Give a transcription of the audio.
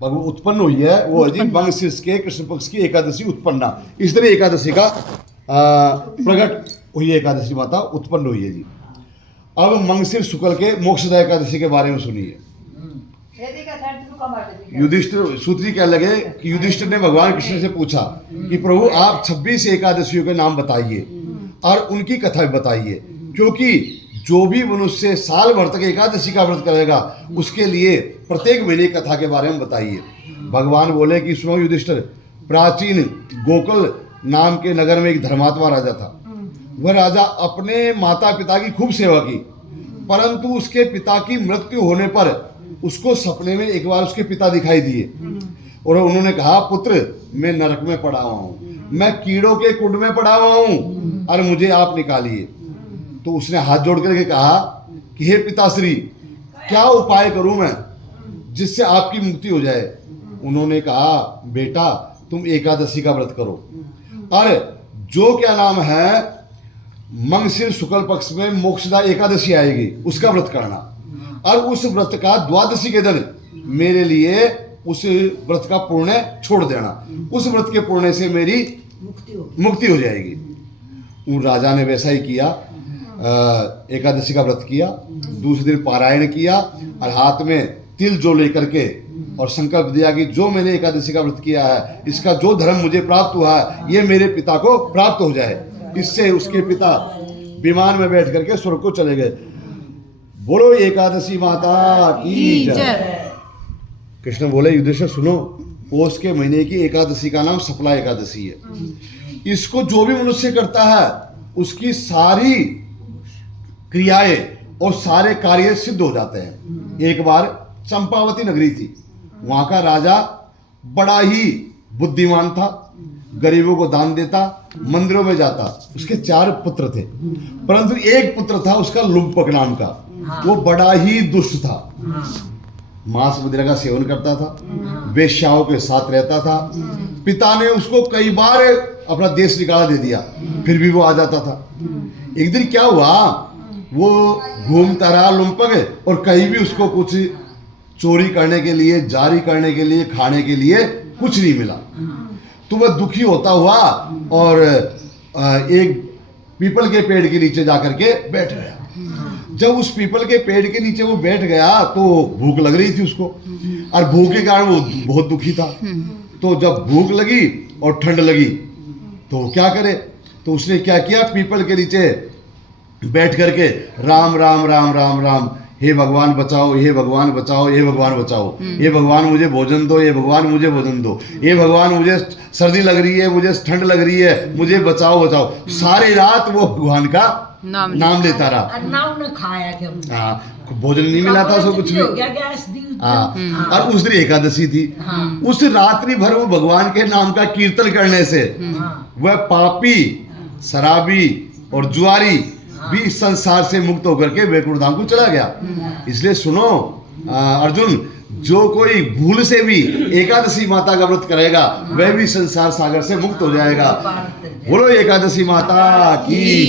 उत्पन्न हुई है वो है जी मंगशीर्ष के कृष्ण पक्ष की एकादशी उत्पन्ना। इस तरह एकादशी का प्रकट हुई एकादशी माता उत्पन्न हुई है जी। अब मंगशीर शुक्ल के मोक्षदा एकादशी के बारे में सुनिए। युधिष्ठिर सूत जी कहने लगे कि युधिष्ठिर ने भगवान कृष्ण से पूछा कि प्रभु आप 26 एकादशियों के नाम बताइए और उनकी कथा भी बताइए, क्योंकि जो भी मनुष्य साल भर तक एकादशी का व्रत करेगा उसके लिए प्रत्येक महीने कथा के बारे में बताइए। भगवान बोले कि सुनो युधिष्ठिर, प्राचीन गोकुल नाम के नगर में एक धर्मात्मा राजा था। वह राजा अपने माता पिता की खूब सेवा की, परंतु उसके पिता की मृत्यु होने पर उसको सपने में एक बार उसके पिता दिखाई दिए और उन्होंने कहा, पुत्र मैं नरक में पड़ा हुआ हूँ, मैं कीड़ों के कुंड में पड़ा हुआ हूँ और मुझे आप निकालिए। तो उसने हाथ जोड़ करके कहा कि हे पिताश्री, क्या उपाय करूं मैं जिससे आपकी मुक्ति हो जाए। उन्होंने कहा, बेटा तुम एकादशी का व्रत करो और जो क्या नाम है मंगशीर शुक्ल पक्ष में मोक्षदा एकादशी आएगी उसका व्रत करना और उस व्रत का द्वादशी के दिन मेरे लिए उस व्रत का पुण्य छोड़ देना। उस व्रत के पुण्य से मेरी मुक्ति हो जाएगी। उन राजा ने वैसा ही किया, एकादशी का व्रत किया, दूसरे दिन पारायण किया और हाथ में तिल जो लेकर के और संकल्प दिया कि जो मैंने एकादशी का व्रत किया है इसका जो धर्म मुझे प्राप्त हुआ है ये मेरे पिता को प्राप्त हो जाए। इससे उसके पिता विमान में बैठ करके स्वर्ग को चले गए। बोलो एकादशी माता की जय। कृष्ण बोले, युधिष्ठिर सुनो, पौष के महीने की एकादशी का नाम सफला एकादशी है। इसको जो भी मनुष्य करता है उसकी सारी क्रियाएं और सारे कार्य सिद्ध हो जाते हैं। एक बार चंपावती नगरी थी, वहां का राजा बड़ा ही बुद्धिमान था, गरीबों को दान देता, मंदिरों में जाता। उसके 4 पुत्र थे, परंतु एक पुत्र था उसका लुम्पक नाम का, वो बड़ा ही दुष्ट था, मांस मदिरा का सेवन करता था, वेश्याओं के साथ रहता था। पिता ने उसको कई बार अपना देश निकाला दे दिया, फिर भी वो आ जाता था। एक दिन क्या हुआ, वो घूमता रहा लुम्पक और कहीं भी उसको कुछ चोरी करने के लिए, जारी करने के लिए, खाने के लिए कुछ नहीं मिला। तो वह दुखी होता हुआ और एक पीपल के पेड़ के नीचे जाकर के बैठ गया। जब उस पीपल के पेड़ के नीचे वो बैठ गया तो भूख लग रही थी उसको और भूख के कारण वो बहुत दुखी था। तो जब भूख लगी और ठंड लगी तो वो क्या करे, तो उसने क्या किया, पीपल के नीचे बैठ करके राम राम राम राम राम, हे भगवान बचाओ, हे भगवान बचाओ, हे भगवान बचाओ, हे भगवान मुझे भोजन दो, हे भगवान मुझे भोजन दो, हे भगवान मुझे सर्दी लग रही है, मुझे ठंड लग रही है, मुझे बचाओ बचाओ। सारी रात वो भगवान का नाम लेता रहा। नाम न खाया क्या? हाँ, भोजन नहीं मिला था उसको कुछ भी। हाँ, और उस दिन एकादशी थी। उस रात्रि भर वो भगवान के नाम का कीर्तन करने से वह पापी, शराबी और जुआरी भी संसार से मुक्त होकर के वैकुंठ धाम को चला गया। इसलिए सुनो अर्जुन, जो कोई भूल से भी एकादशी माता का व्रत करेगा वह भी संसार सागर से मुक्त हो जाएगा। बोलो एकादशी माता की।